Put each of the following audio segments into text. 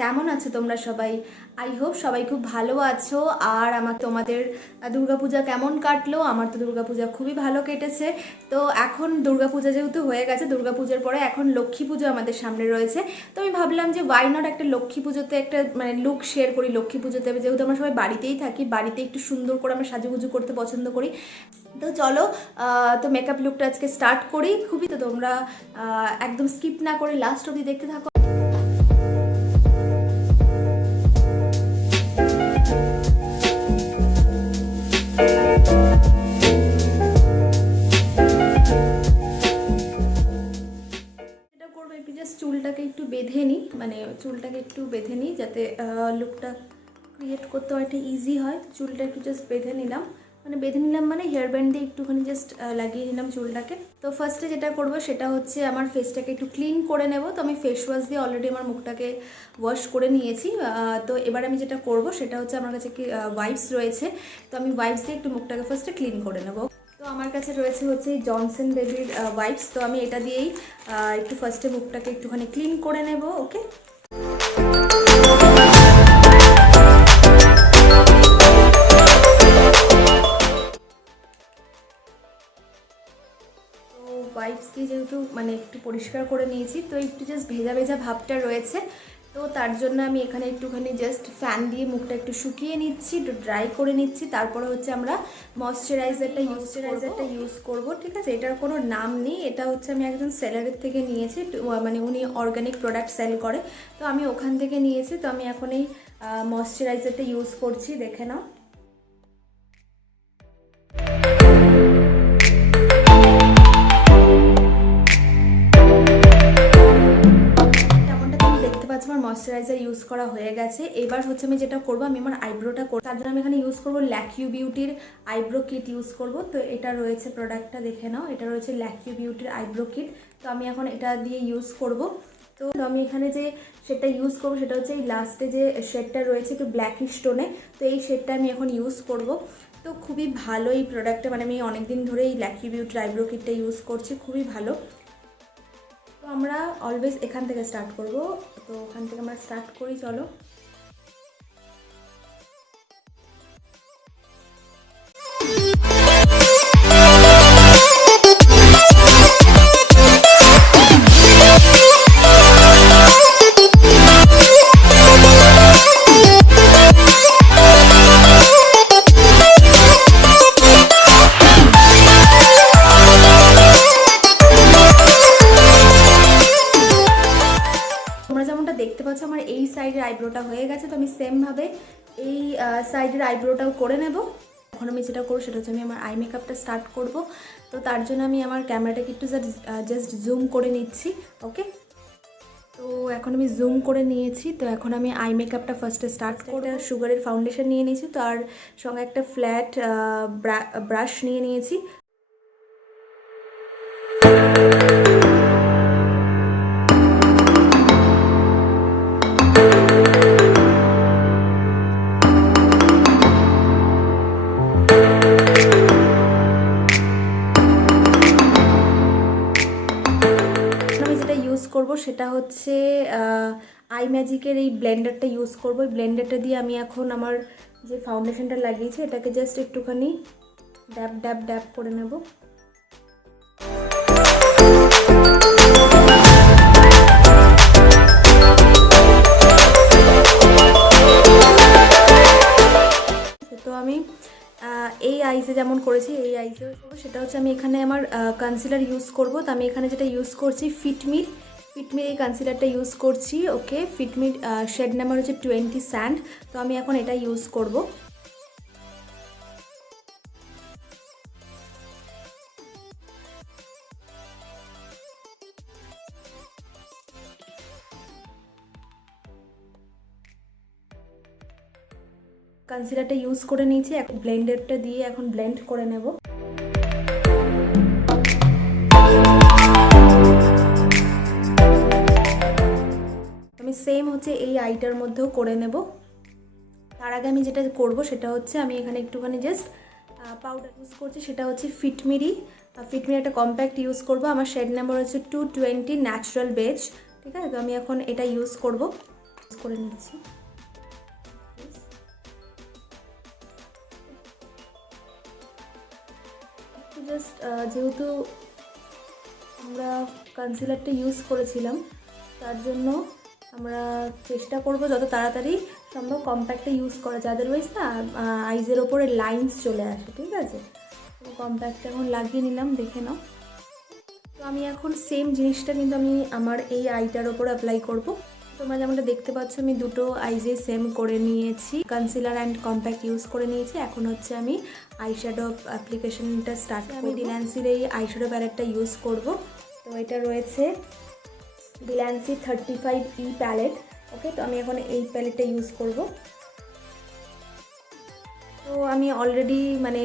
কেমন আছো তোমরা সবাই? আই হোপ সবাই খুব ভালো আছো। আর তোমাদের দুর্গাপূজা কেমন কাটলো? আমার তো দুর্গাপূজা খুবই ভালো কেটেছে। তো এখন দুর্গাপূজা যেহেতু হয়ে গেছে, দুর্গাপূজার পরে এখন লক্ষ্মী পুজো আমাদের সামনে রয়েছে। তো আমি ভাবলাম যে ওয়াই নট একটা লক্ষ্মী পুজোতে একটা লুক শেয়ার করি। লক্ষ্মী পুজোতে যেহেতু আমরা সবাই বাড়িতেই থাকি, বাড়িতে একটু সুন্দর করে আমরা সাজুগুজু করতে পছন্দ করি। তো চলো, তো মেকআপ লুকটা আজকে স্টার্ট করি। খুবই তো তোমরা একদম স্কিপ না করে লাস্ট অবধি দেখতে থাকো। চুলটাকে একটু বেঁধে নিই, চুলটাকে একটু বেঁধে নিই যাতে লুকটা ক্রিয়েট করতে অনেকটা ইজি হয়। চুলটা একটু জাস্ট বেঁধে নিলাম, হেয়ার ব্যান্ড দিয়ে একটুখানি জাস্ট লাগিয়ে নিলাম চুলটাকে। তো ফার্স্টে যেটা করব সেটা হচ্ছে আমার ফেসটাকে একটু ক্লিন করে নেব। তো আমি ফেস ওয়াশ দিয়ে অলরেডি আমার মুখটাকে ওয়াশ করে নিয়েছি। তো এবার আমি যেটা করব সেটা হচ্ছে আমার কাছে কি ওয়াইপস রয়েছে। তো আমি ওয়াইপস দিয়ে একটু মুখটাকে ফার্স্টে ক্লিন করে নেব। তো আমার কাছে রয়েছে হচ্ছে জনসন বেবির ওয়াইপস। তো আমি এটা দিয়েই একটু ফার্স্টে মুখটাকে একটুখানি ক্লিন করে নেব। ওকে, ওয়াইপস দিয়ে যেহেতু একটু পরিষ্কার করে নিয়েছি, তো একটু জাস্ট ভেজা ভেজা ভাবটা রয়েছে। তো তার জন্য আমি এখানে একটুখানি জাস্ট ফ্যান দিয়ে মুখটা একটু শুকিয়ে নিচ্ছি, একটু ড্রাই করে নিচ্ছি। তারপরে হচ্ছে আমরা ময়শ্চারাইজারটা ইউজ করব। ঠিক আছে, এটার কোনো নাম নেই, এটা হচ্ছে আমি একজন সেলারের থেকে নিয়েছি। উনি অর্গানিক প্রোডাক্ট সেল করে, তো আমি ওখান থেকে নিয়েছি। তো আমি এখন এই ময়শ্চারাইজারটা ইউজ করছি, দেখে নাও। আমার ময়শ্চারাইজার ইউজ করা হয়ে গেছে। এবার হচ্ছে আমি যেটা করবো, আমি আমার আইব্রোটা করব। তার জন্য আমি এখানে ইউজ করবো ল্যাকিউ বিউটির আইব্রো কিট ইউজ করব। তো এটা রয়েছে প্রোডাক্টটা, দেখে নাও। এটা রয়েছে ল্যাকিউ বিউটির আইব্রো কিট। তো আমি এখন এটা দিয়ে ইউজ করব। তো আমি এখানে যে শেডটা ইউজ করবো সেটা হচ্ছে এই লাস্টে যে শেডটা রয়েছে একটু ব্ল্যাকিশ টোনে। তো এই শেডটা আমি এখন ইউজ করব। তো খুবই ভালো এই প্রোডাক্টটা, আমি অনেকদিন ধরে এই ল্যাকিউ বিউটির আইব্রো কিটটা ইউজ করছি, খুবই ভালো। আমরা অলওয়েজ এখান থেকে স্টার্ট করব। তো ওখান থেকে আমরা স্টার্ট করি, চলো। দেখতে পাচ্ছ আমার এই সাইডের আইব্রোটা হয়ে গেছে। তো আমি সেমভাবে এই সাইডের আইব্রোটাও করে নেব। এখন আমি যেটা করবো সেটা হচ্ছে আমি আমার আই মেকআপটা স্টার্ট করব। তো তার জন্য আমি আমার ক্যামেরাটাকে একটু জাস্ট জুম করে নিচ্ছি। ওকে, তো এখন আমি জুম করে নিয়েছি। তো এখন আমি আই মেকআপটা ফার্স্টে স্টার্ট করবো। সুগারের ফাউন্ডেশন নিয়ে নিয়েছি, তো আর সঙ্গে একটা ফ্ল্যাট ব্রাশ নিয়ে নিয়েছি। করব সেটা হচ্ছে আই ম্যাজিকের এই ব্লেন্ডারটা ইউজ করব। এই ব্লেন্ডারটা দিয়ে আমি এখন আমার যে ফাউন্ডেশনটা লাগিয়েছি এটাকে জাস্ট একটুখানি ড্যাব ড্যাব ড্যাব করে নেব। তো আমি এই আইসে যেমন করেছি এই আইসেও করবো। সেটা হচ্ছে আমি এখানে আমার কনসিলার ইউজ করব। তো আমি এখানে যেটা ইউজ করছি ফিটমির এই কনসিলারটা ইউজ করছি। ওকে, ফিটমির শেড নাম্বার হচ্ছে 20 স্যান্ড। তো আমি এখন এটা ইউজ করব। কনসিলারটা ইউজ করে নিয়েছি, এখন ব্লেন্ডারটা দিয়ে এখন ব্লেন্ড করে নেব। আমি সেম হচ্ছে এই আইটার মধ্যেও করে নেব। তার আগে আমি যেটা করব সেটা হচ্ছে আমি এখানে একটুখানি জাস্ট পাউডার ইউজ করছি। সেটা হচ্ছে ফিটমিরি একটা কম্প্যাক্ট ইউজ করব। আমার শেড নাম্বার হচ্ছে 220 ন্যাচারাল বেজ। ঠিক আছে, তো আমি এখন এটা ইউজ করব। করে নিচ্ছি। জাস্ট যেহেতু আমরা কনসিলারটা ইউজ করেছিলাম তার জন্য আমরা চেষ্টা করব যত তাড়াতাড়ি সম্ভব কম্প্যাক্টটা ইউজ করা যায়, আদারওয়াইজ না আইজের ওপরে লাইন্স চলে আসে। ঠিক আছে, তো কম্প্যাক্টটা এখন লাগিয়ে নিলাম, দেখে নাও। তো আমি এখন সেম জিনিসটা কিন্তু আমি আমার এই আইটার ওপর অ্যাপ্লাই করব। তোমরা যেমনটা দেখতে পাচ্ছ আমি দুটো আইজে সেম করে নিয়েছি, কনসিলার অ্যান্ড কম্প্যাক্ট ইউজ করে নিয়েছি। এখন হচ্ছে আমি আইশ্যাডো অ্যাপ্লিকেশনটা স্টার্ট আমি ডিল্যান্সির এই আইশ্যাডো প্যালেটটা ইউজ করব। তো এটা রয়েছে ডিল্যান্সি 35E প্যালেট। ওকে, তো আমি এখন এই প্যালেটটা ইউজ করব। তো আমি অলরেডি মানে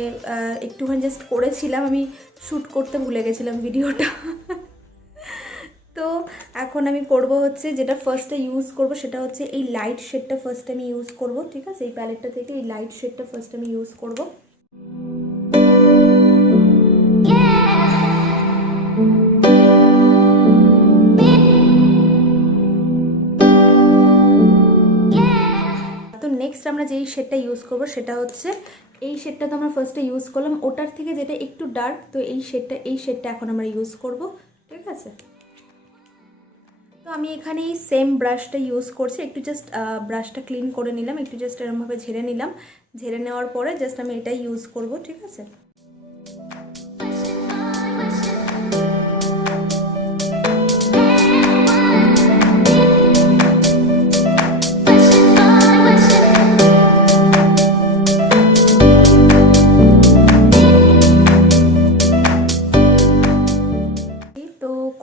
একটুখানি জাস্ট করেছিলাম, আমি শ্যুট করতে ভুলে গেছিলাম ভিডিওটা। তো এখন আমি করব হচ্ছে যেটা ফার্স্টে ইউজ করব সেটা হচ্ছে এই লাইট শেডটা ফার্স্ট আমি ইউজ করব। ঠিক আছে, এই প্যালেটটা থেকে এই লাইট শেডটা ফার্স্ট আমি ইউজ করব। তো নেক্সট আমরা যেই শেডটা ইউজ করব সেটা হচ্ছে এই শেডটা তো আমরা ফার্স্টে ইউজ করলাম, ওটার থেকে যেটা একটু ডার্ক, তো এই শেডটা এখন আমরা ইউজ করব। ঠিক আছে, তো আমি এখানে এই সেম ব্রাশটা ইউজ করছি, একটু জাস্ট ব্রাশটা ক্লিন করে নিলাম, একটু জাস্ট এরকমভাবে ঝেড়ে নিলাম, ঝেড়ে নেওয়ার পরে জাস্ট আমি এটাই ইউজ করব। ঠিক আছে,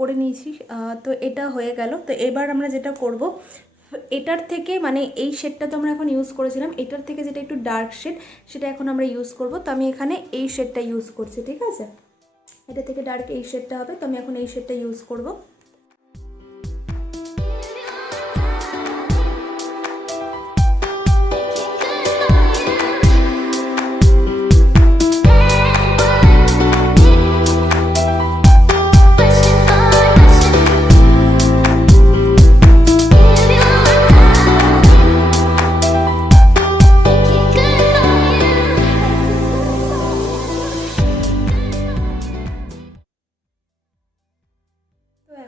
করে নিয়েছি। তো এটা হয়ে গেল। তো এবার আমরা যেটা করব এটার থেকে মানে এই শেডটা তো আমরা এখন ইউজ করেছিলাম, এটার থেকে যেটা একটু ডার্ক শেড সেটা এখন আমরা ইউজ করব। তো আমি এখানে এই শেডটা ইউজ করছি। ঠিক আছে, এটা থেকে ডার্ক এই শেডটা হবে, তো আমি এখন এই শেডটা ইউজ করব।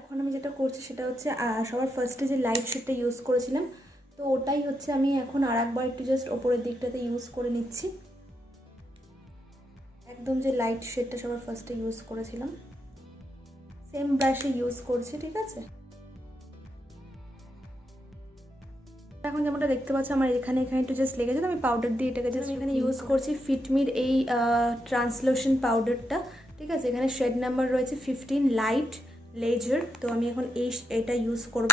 এখন আমি যেটা করছি সেটা হচ্ছে সবার ফার্স্টে যে লাইট শেডটা ইউজ করেছিলাম তো ওটাই হচ্ছে আমি এখন আরেকবার একটু জাস্ট ওপরের দিকটাতে ইউজ করে নিচ্ছি, একদম যে লাইট শেডটা সবার ফার্স্টে ইউজ করেছিলাম সেম ব্রাশে ইউজ করছি। ঠিক আছে, এখন যেমনটা দেখতে পাচ্ছ আমার এখানে একটু জাস্ট লেগেছে, তো আমি পাউডার দিয়ে এটাকে জাস্ট এখানে ইউজ করছি ফিটমির এই ট্রান্সলুসেন্ট পাউডারটা। ঠিক আছে, এখানে শেড নাম্বার রয়েছে 15 লাইট লেজার। তো আমি এখন এটা ইউজ করব।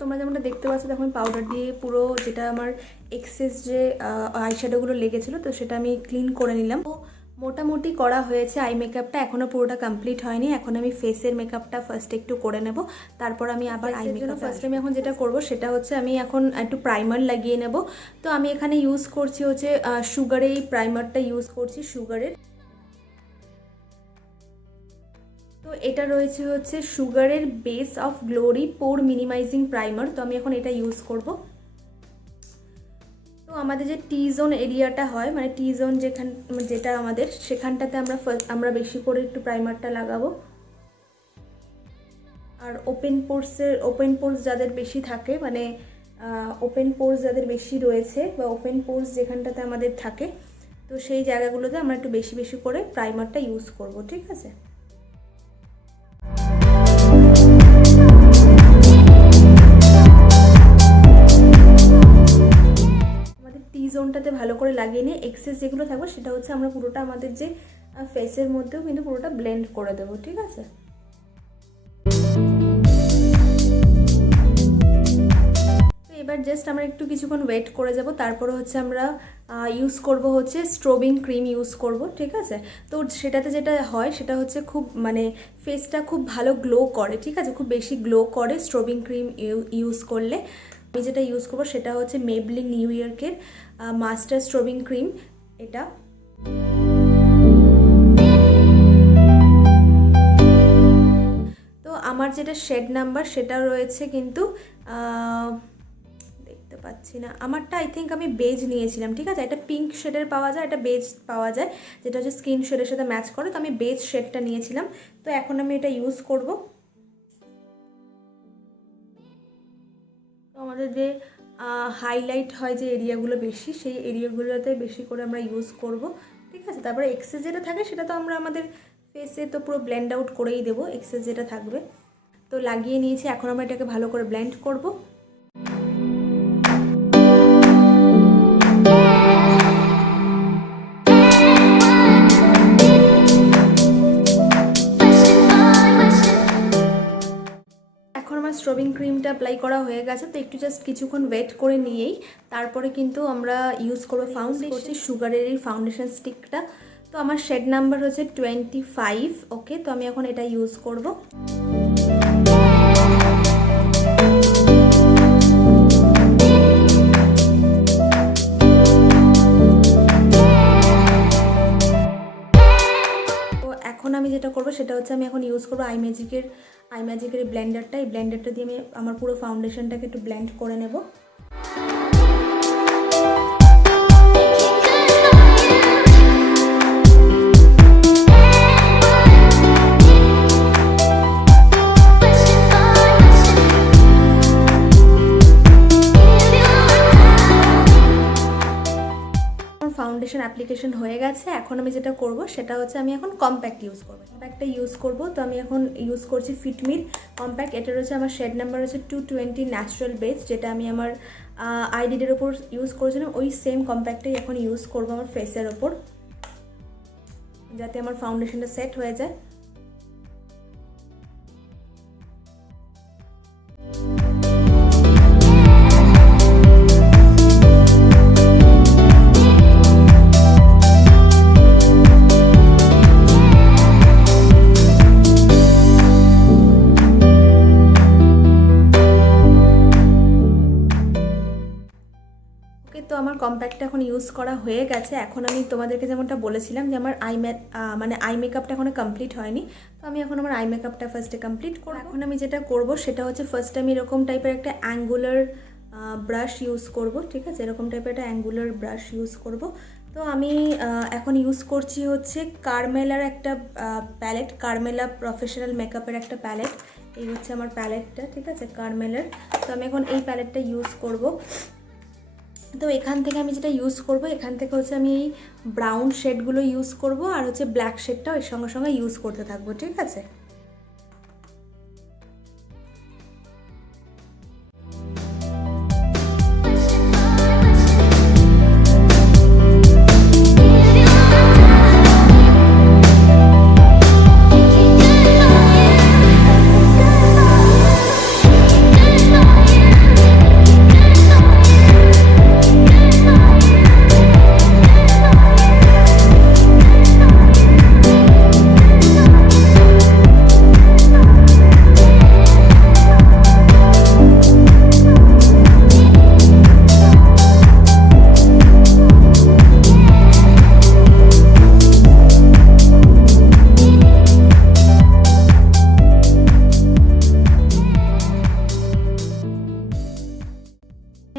তোমরা যেমনটা দেখতে পাচ্ছ দেখো আমি পাউডার দিয়ে পুরো যেটা আমার এক্সেস যে আইশ্যাডোগুলো লেগেছিলো তো সেটা আমি ক্লিন করে নিলাম। তো মোটামুটি করা হয়েছে আই মেকআপটা, এখনও পুরোটা কমপ্লিট হয়নি। এখন আমি ফেসের মেকআপটা ফার্স্ট একটু করে নেব, তারপর আমি আবার আই মেকআপ। ফার্স্ট আমি এখন যেটা করব সেটা হচ্ছে আমি এখন একটু প্রাইমার লাগিয়ে নেব। তো আমি এখানে ইউজ করছি হচ্ছে সুগারের এই প্রাইমারটা ইউজ করছি সুগারের। তো এটা রয়েছে হচ্ছে সুগারের base of glory poor minimising primer. তো আমি এখন এটা ইউজ করব। তো আমাদের যে টি জোন এরিয়াটা হয় মানে টি জোন যেটা আমাদের সেখানটাতে আমরা বেশি করে একটু প্রাইমারটা লাগাবো। আর ওপেন পোর্স যাদের বেশি থাকে মানে ওপেন পোর্স যাদের বেশি রয়েছে বা ওপেন পোর্স যেখানটাতে আমাদের থাকে তো সেই জায়গাগুলোতে আমরা একটু বেশি বেশি করে প্রাইমারটা ইউজ করব। ঠিক আছে, জোনটাতে ভালো করে লাগিয়ে নিয়ে এক্সেস যেগুলো থাকবে সেটা হচ্ছে আমরা পুরোটা আমাদের যে ফেসের মধ্যেও কিন্তু পুরোটা ব্লেন্ড করে দেবো। ঠিক আছে, তো এবার জাস্ট আমরা একটু কিছুক্ষণ ওয়েট করে যাব, তারপরে হচ্ছে আমরা ইউজ করব হচ্ছে স্ট্রবিং ক্রিম ইউজ করব, ঠিক আছে। তো সেটাতে যেটা হয় সেটা হচ্ছে খুব মানে ফেসটা খুব ভালো গ্লো করে, ঠিক আছে, খুব বেশি গ্লো করে স্ট্রবিং ক্রিম ইউজ করলে। আমি যেটা ইউজ করবো সেটা হচ্ছে মেবলিন নিউ ইয়র্কের মাস্টার স্ট্রবিং ক্রিম এটা। তো আমার যেটা শেড নাম্বার সেটা রয়েছে কিন্তু দেখতে পাচ্ছি না, আমারটা আই থিঙ্ক আমি বেজ নিয়েছিলাম, ঠিক আছে। এটা পিঙ্ক শেডের পাওয়া যায়, এটা বেজ পাওয়া যায়, যেটা হচ্ছে স্কিন শেডের সাথে ম্যাচ করে। তো আমি বেজ শেডটা নিয়েছিলাম, তো এখন আমি এটা ইউজ করব। তো আমাদের যে হাইলাইট হয় যে এরিয়াগুলো বেশি, সেই এরিয়াগুলোতে বেশি করে আমরা ইউজ করব, ঠিক আছে। তারপরে এক্সেস যেটা থাকে সেটা তো আমরা আমাদের ফেসে তো পুরো ব্লেন্ড আউট করেই দেবো, এক্সেস যেটা থাকবে। তো লাগিয়ে নিয়েছি, এখন আমরা এটাকে ভালো করে ব্লেন্ড করব। স্ট্রবিং ক্রিমটা অ্যাপ্লাই করা হয়ে গেছে, তো একটু জাস্ট কিছুক্ষণ ওয়েট করে নিয়েই তারপরে কিন্তু আমরা ইউজ করবো ফাউন্ডেশন। করছি সুগারের এই ফাউন্ডেশন স্টিকটা। তো আমার শেড নাম্বার হচ্ছে 25, ওকে। তো আমি এখন এটা ইউজ করব। তো এখন আমি যেটা করবো সেটা হচ্ছে আমি এখন ইউজ করবো আইম্যাজিকের এই ব্লেন্ডারটা। এই ব্লেন্ডারটা দিয়ে আমি আমার পুরো ফাউন্ডেশনটাকে একটু ব্লেন্ড করে নেব। ফাউন্ডেশন অ্যাপ্লিকেশন হয়ে গেছে, এখন আমি যেটা করব সেটা হচ্ছে আমি এখন কম্প্যাক্ট ইউজ করব। কম্প্যাক্টটা ইউজ করব, তো আমি এখন ইউজ করছি ফিটমির কম্প্যাক্ট। এটা রয়েছে আমার শেড নাম্বার হচ্ছে 220 ন্যাচারাল বেস, যেটা আমি আমার আইডিডের ওপর ইউজ করেছিলাম। ওই সেম কম্প্যাক্টটাই এখন ইউজ করব আমার ফেসের ওপর, যাতে আমার ফাউন্ডেশনটা সেট হয়ে যায়। তো আমার কম্প্যাক্টটা এখন ইউজ করা হয়ে গেছে। এখন আমি তোমাদেরকে যেমনটা বলেছিলাম যে আমার আই মেকআপটা এখনো কমপ্লিট হয়নি, তো আমি এখন আমার আই মেকআপটা ফার্স্টে কমপ্লিট করব। এখন আমি যেটা করব সেটা হচ্ছে ফার্স্টে আমি এরকম টাইপের একটা অ্যাঙ্গুলার ব্রাশ ইউজ করব, ঠিক আছে, এরকম টাইপের একটা অ্যাঙ্গুলার ব্রাশ ইউজ করব। তো আমি এখন ইউজ করছি হচ্ছে কারমেলার একটা প্যালেট, কারমেলা প্রফেশনাল মেকআপের একটা প্যালেট। এই হচ্ছে আমার প্যালেটটা, ঠিক আছে, কারমেলার। তো আমি এখন এই প্যালেটটা ইউজ করব। তো এখান থেকে আমি যেটা ইউজ করব, এখান থেকে হচ্ছে আমি এই ব্রাউন শেডগুলো ইউজ করব, আর হচ্ছে ব্ল্যাক শেডটাও এর সঙ্গে সঙ্গে ইউজ করতে থাকবো, ঠিক আছে।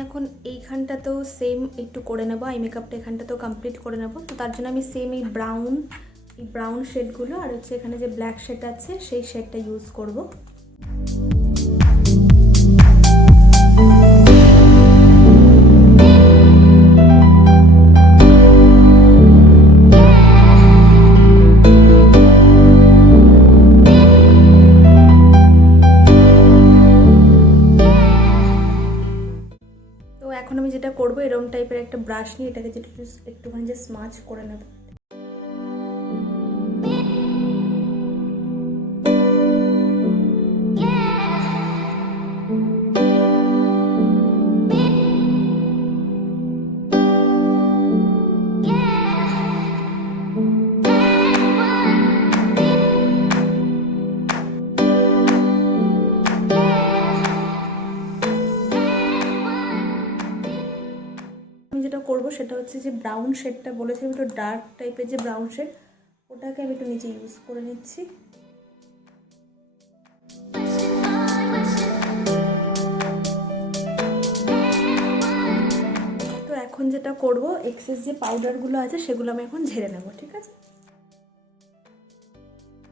এখন এইখানটাতেও সেম একটু করে নেব, আই মেকআপটা এখানটাতেও কমপ্লিট করে নেব। তো তার জন্য আমি সেম এই ব্রাউন শেডগুলো আর হচ্ছে এখানে যে ব্ল্যাক শেড আছে সেই শেডটা ইউজ করব। এখন আমি যেটা করব, এরকম টাইপের একটা ব্রাশ নিয়ে এটাকে যেটা একটুখানি যে স্মাচ করে নেব। করব সেটা হচ্ছে যে ব্রাউন শেডটা বলেছিলাম, একটু ডার্ক টাইপের যে ব্রাউন শেড, ওটাকে আমি একটু নিচে ইউজ করে নিচ্ছি। তো এখন যেটা করব, এক্সেস যে পাউডারগুলো আছে সেগুলো আমি এখন ঝেড়ে নেব, ঠিক আছে।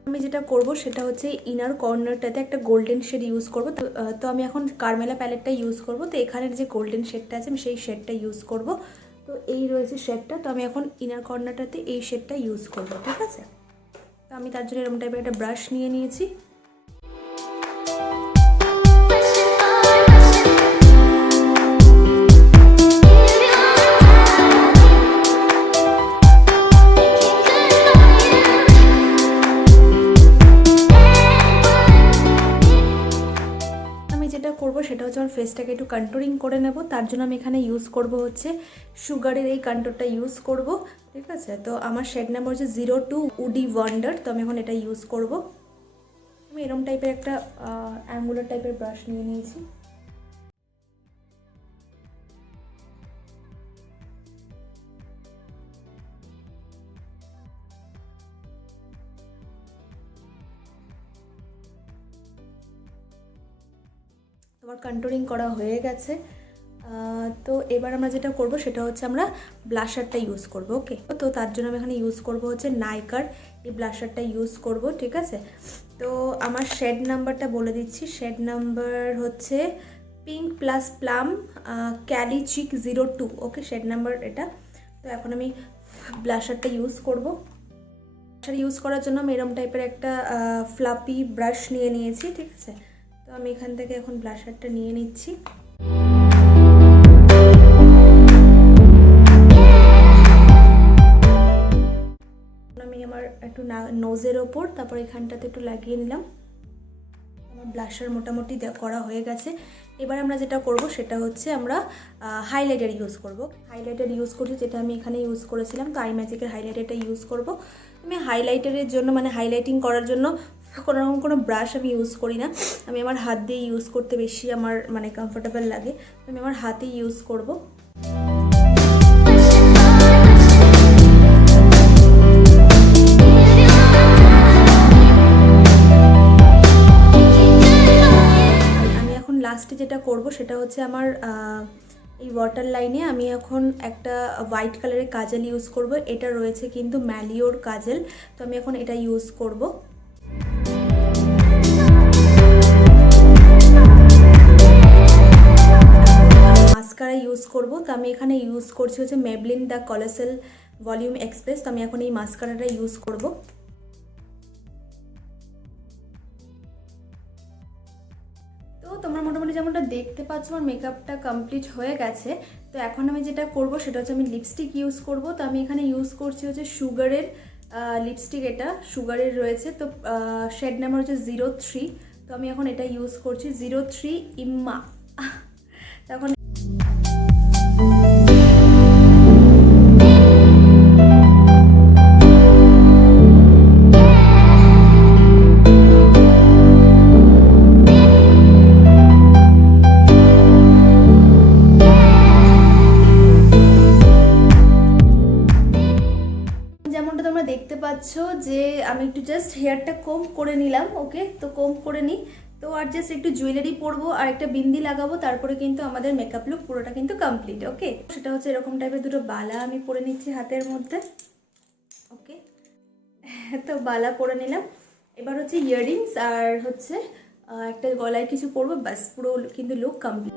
আমি যেটা করব সেটা হচ্ছে ইনার কর্নারটাতে একটা গোল্ডেন শেড ইউজ করব। তো আমি এখন কারমেলা প্যালেটটা ইউজ করব। তো এখানের যে গোল্ডেন শেডটা আছে আমি সেই শেডটা ইউজ করব। তো এই রয়েছে শেডটা। তো আমি এখন ইনার কর্নারটাতে এই শেডটা ইউজ করব, ঠিক আছে। তো আমি তার জন্য এরকম টাইপের একটা ব্রাশ নিয়ে নিয়েছি। করব সেটা হচ্ছে আমার ফেসটাকে একটু কন্ট্রোলিং করে নেব। তার জন্য আমি এখানে ইউজ করব হচ্ছে সুগারের এই কন্ট্রোরটা ইউজ করব, ঠিক আছে। তো আমার শেড নাম্বার হচ্ছে 02 উডি ওয়ান্ডার। তো আমি এখন এটা ইউজ করব। আমি এরকম টাইপের একটা অ্যাঙ্গুলার টাইপের ব্রাশ নিয়ে নিয়েছি। তোমার কন্ট্রোলিং করা হয়ে গেছে। তো এবার আমরা যেটা করব সেটা হচ্ছে আমরা ব্লাশারটা ইউজ করব, ওকে। তো তার জন্য আমি এখানে ইউজ করব হচ্ছে নাইকার এই ব্লাশারটা ইউজ করব, ঠিক আছে। তো আমার শেড নাম্বারটা বলে দিচ্ছি। শেড নাম্বার হচ্ছে পিঙ্ক প্লাস প্লাম ক্যালি চিক 02, ওকে, শেড নাম্বার এটা। তো এখন আমি ব্লাশারটা ইউজ করব। ব্লাশার ইউজ করার জন্য আমি এরকম টাইপের একটা ফ্লাপি ব্রাশ নিয়ে নিয়েছি, ঠিক আছে। তো আমি এখান থেকে এখন ব্লাশারটা নিয়ে নিচ্ছি। আমি আমার একটু নোজের ওপর, তারপর এখানটাতে একটু লাগিয়ে নিলাম। আমার ব্লাশার মোটামুটি করা হয়ে গেছে। এবার আমরা যেটা করব সেটা হচ্ছে আমরা হাইলাইটার ইউজ করব। হাইলাইটার ইউজ করছি যেটা আমি এখানে ইউজ করেছিলাম। তো আই ম্যাজিকের হাইলাইটারটা ইউজ করব। আমি হাইলাইটারের জন্য মানে হাইলাইটিং করার জন্য কোনোরকম কোনো ব্রাশ আমি ইউজ করি না। আমি আমার হাত দিয়ে ইউজ করতে বেশি আমার মানে কমফোর্টেবল লাগে। আমি আমার হাতেই ইউজ করব। আমি এখন লাস্টে যেটা করব সেটা হচ্ছে আমার এই ওয়াটার লাইনে আমি এখন একটা হোয়াইট কালারের কাজল ইউজ করব। এটা রয়েছে কিন্তু ম্যালিওর কাজল। তো আমি এখন এটা ইউজ করব। মাস্কারা ইউজ করব। তো আমি এখানে ইউজ করছি হচ্ছে Maybelline the colossal volume express. তো আমি এখন এই মাস্কারাটা ইউজ করব। তো তোমরা মোটামুটি যেমনটা দেখতে পাচ্ছ আমার মেকআপটা কমপ্লিট হয়ে গেছে। তো এখন আমি যেটা করব সেটা হচ্ছে আমি লিপস্টিক ইউজ করব। তো আমি এখানে ইউজ করছি হচ্ছে সুগারের লিপস্টিক, এটা সুগারের রয়েছে। তো শেড নাম্বার হচ্ছে 03। তো আমি এখন এটা ইউজ করছি 03 ইম্মা। তখন যেমনটা তোমরা দেখতে পাচ্ছ যে আমি একটু জাস্ট হেয়ারটা কোম করে নিলাম, ওকে। তো কোম করে নিই। তো আর জাস্ট একটু জুয়েলারি পরবো আর একটা বিন্দি লাগাবো, তারপরে কিন্তু আমাদের মেকআপ লুক পুরোটা কিন্তু কমপ্লিট, ওকে। সেটা হচ্ছে এরকম টাইপের দুটো বালা আমি পরে নিচ্ছি হাতের মধ্যে, ওকে। তো বালা পরে নিলাম। এবার হচ্ছে ইয়াররিংস আর হচ্ছে একটা গলায় কিছু পরবো, ব্যাস পুরো কিন্তু লুক কমপ্লিট।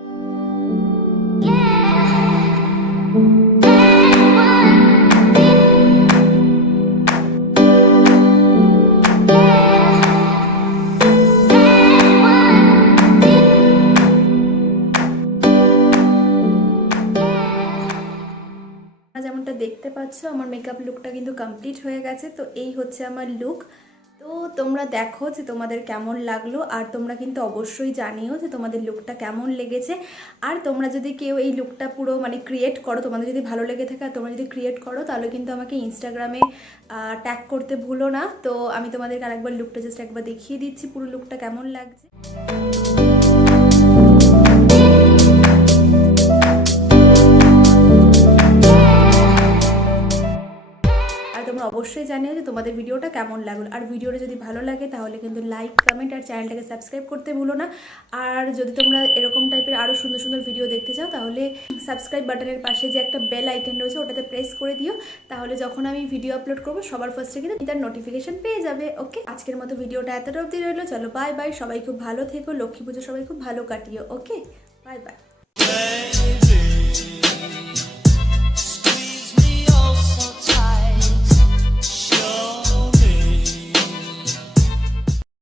যেমনটা দেখতে পাচ্ছ আমার মেকআপ লুকটা কিন্তু কমপ্লিট হয়ে গেছে। তো এই হচ্ছে আমার লুক। তো তোমরা দেখো যে তোমাদের কেমন লাগলো, আর তোমরা কিন্তু অবশ্যই জানিও যে তোমাদের লুকটা কেমন লেগেছে। আর তোমরা যদি কেউ এই লুকটা পুরো মানে ক্রিয়েট করো, তোমাদের যদি ভালো লেগে থাকে আর তোমরা যদি ক্রিয়েট করো তাহলে কিন্তু আমাকে ইনস্টাগ্রামে ট্যাগ করতে ভুলো না। তো আমি তোমাদেরকে আরেকবার লুকটা জাস্ট একবার দেখিয়ে দিচ্ছি পুরো লুকটা কেমন লাগছে। তোমরা অবশ্যই জানিও যে তোমাদের ভিডিওটা কেমন লাগলো। আর ভিডিওটা যদি ভালো লাগে তাহলে কিন্তু লাইক, কমেন্ট আর চ্যানেলটাকে সাবস্ক্রাইব করতে ভুলো না। আর যদি তোমরা এরকম টাইপের আরও সুন্দর সুন্দর ভিডিও দেখতে চাও তাহলে সাবস্ক্রাইব বাটনের পাশে যে একটা বেল আইকন রয়েছে ওটাতে প্রেস করে দিও, তাহলে যখন আমি ভিডিও আপলোড করবো সবার ফার্স্টে কিন্তু তার নোটিফিকেশন পেয়ে যাবে। ওকে, আজকের মতো ভিডিওটা এতটা অবধি রইলো। চলো বাই বাই, সবাই খুব ভালো থেকো, লক্ষ্মী পুজো সবাই খুব ভালো কাটিও। ওকে, বাই বাই।